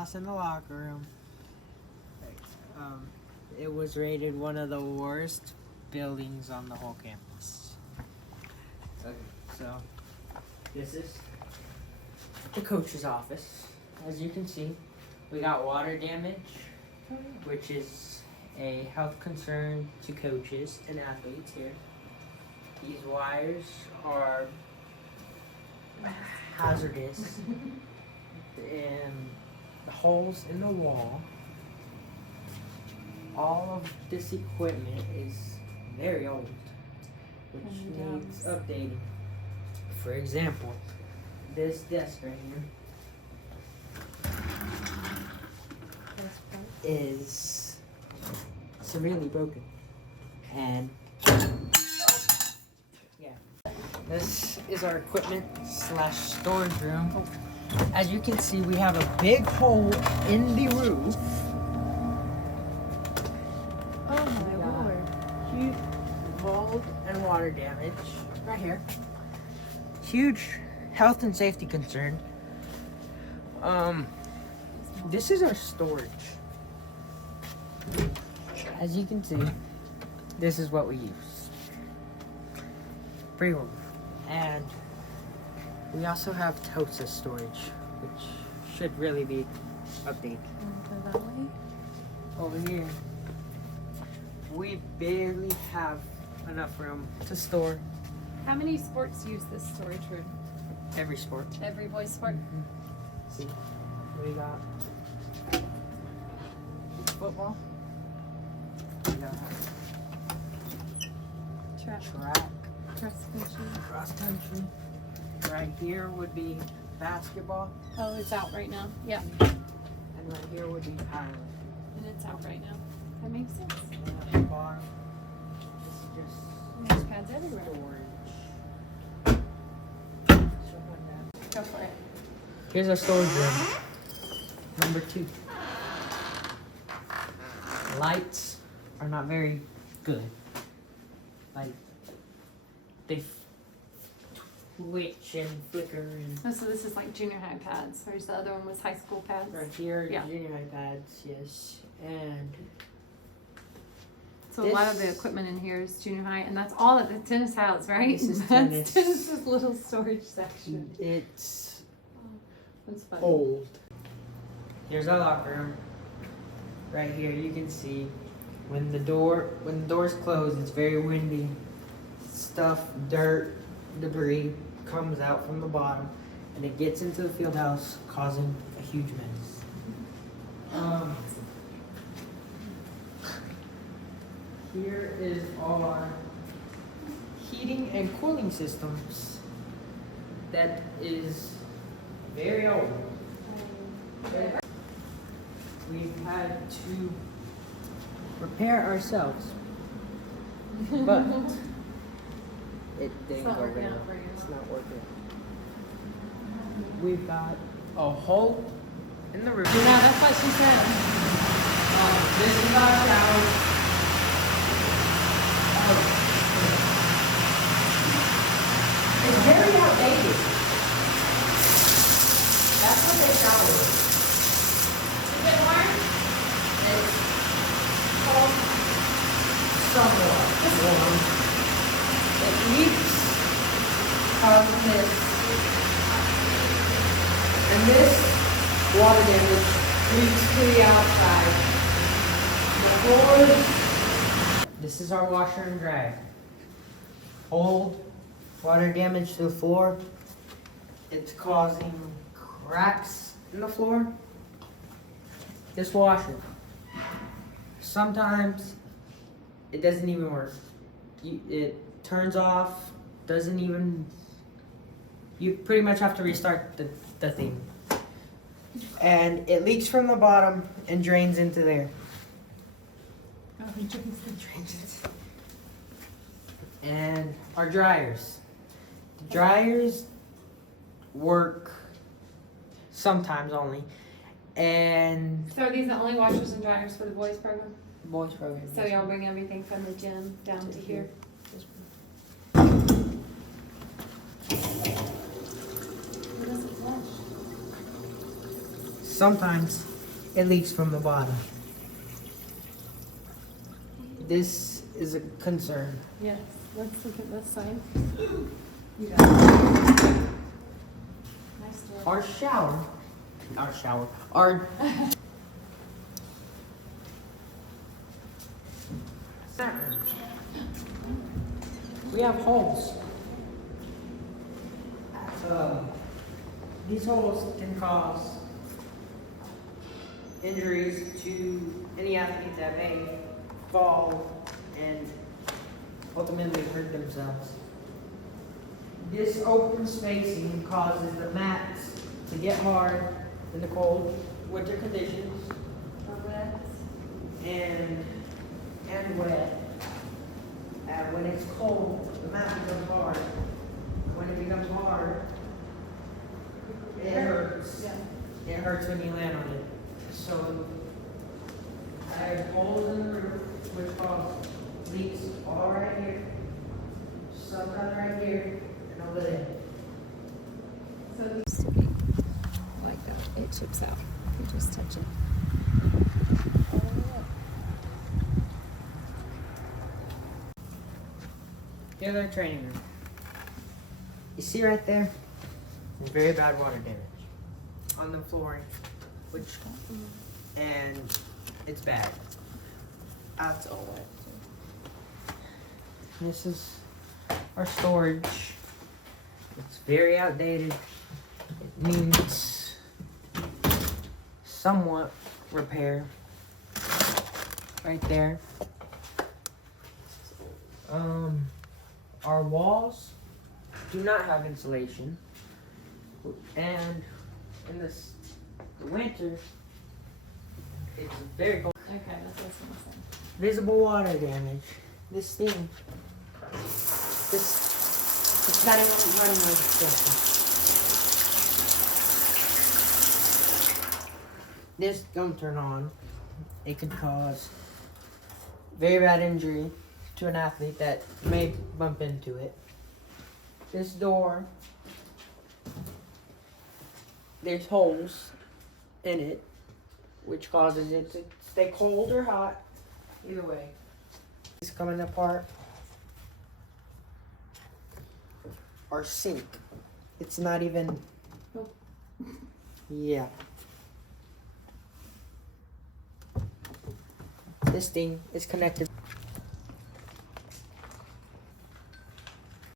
In the locker room. It was rated one of the worst buildings on the whole campus. Okay, so this is the coach's office. As you can see, we got water damage, which is a health concern to coaches and athletes here. These wires are hazardous. And the holes in the wall, all of this equipment is very old, which needs updating. For example, this desk right here is severely broken, and yeah, this is our equipment / storage room. As you can see, we have a big hole in the roof. Oh my lord. Huge mold and water damage right here. Huge health and safety concern. This is our storage. As you can see, this is what we use. Pretty old. And we also have TOSA storage, which should really be updated. Go that way. Over here, we barely have enough room to store How many sports use this storage room? every sport. Every boys sport? See, we got football, we got Track. track, cross country. Right here would be basketball, Oh, it's out right now. Yeah. and right here would be powerlifting. And it's out right now. That makes sense. And at the bottom, this is just There's pads everywhere. storage. Stuff like that. Go for it. Here's our storage room. Number 2. Lights are not very good. Like, they twitch and flicker and Oh, so this is like junior high pads. Whereas the other one was high school pads. right here, Yeah. junior high pads, yes. And So a lot of the This- equipment in here is junior high, and that's all that the tennis has, right? This is That's tennis. tennis's little storage section. it's That's funny. old. Here's our locker room. Right here, you can see when the door's closed, it's very windy. Stuff, dirt, debris comes out from the bottom, and it gets into the field house, causing a huge mess. Here is our heating and cooling systems. That is very old. We've had to repair ourselves, but it didn't not go working very out well. for you. It's not working. We've got a hole in the roof. Yeah, that's what she said. This is our shower. It's very outdated. That's what they shower with. Is it warm? It's called somewhat warm. It leaks out of this. And this water damage leaks to the outside. The floors. This is our washer and dryer. Old water damage to the floor. It's causing cracks in the floor. This washer. Sometimes it doesn't even work. It turns off, doesn't even, you pretty much have to restart the thing. And it leaks from the bottom and drains into there. And our dryers. The dryers work sometimes only. And So are these the only washers and dryers for the boys program? boys program. So y'all bring everything from the gym down to here? What does it flush? Sometimes it leaks from the bottom. This is a concern. Yes, let's look at this side. You got it. Nice door. Our we have holes. These holes can cause injuries to any athlete that may fall and ultimately hurt themselves. This open spacing causes the mats to get hard in the cold winter conditions Or wet. and wet. When it's cold, the mat becomes hard. When it becomes hard, it hurts. Yeah. It hurts when you land on it. So I have holes in the roof which cause leaks all right here, sometimes right here, and over there. So sticky. Like that. It chips out. You just touch it. The other training room. You see right there? There's very bad water damage on the flooring, which and it's bad. That's all wet. This is our storage. It's very outdated. It needs somewhat repair. Right there. Our walls do not have insulation, and in the winter, it's very cold. Okay, that's what I was gonna say. Visible water damage. This thing, it's not even running like it's supposed to. This don't turn on. It could cause very bad injury to an athlete that may bump into it. This door, there's holes in it, which causes it to stay cold or hot. Either way, it's coming apart. Our sink, it's not even. Oh. Yeah. This thing is connected.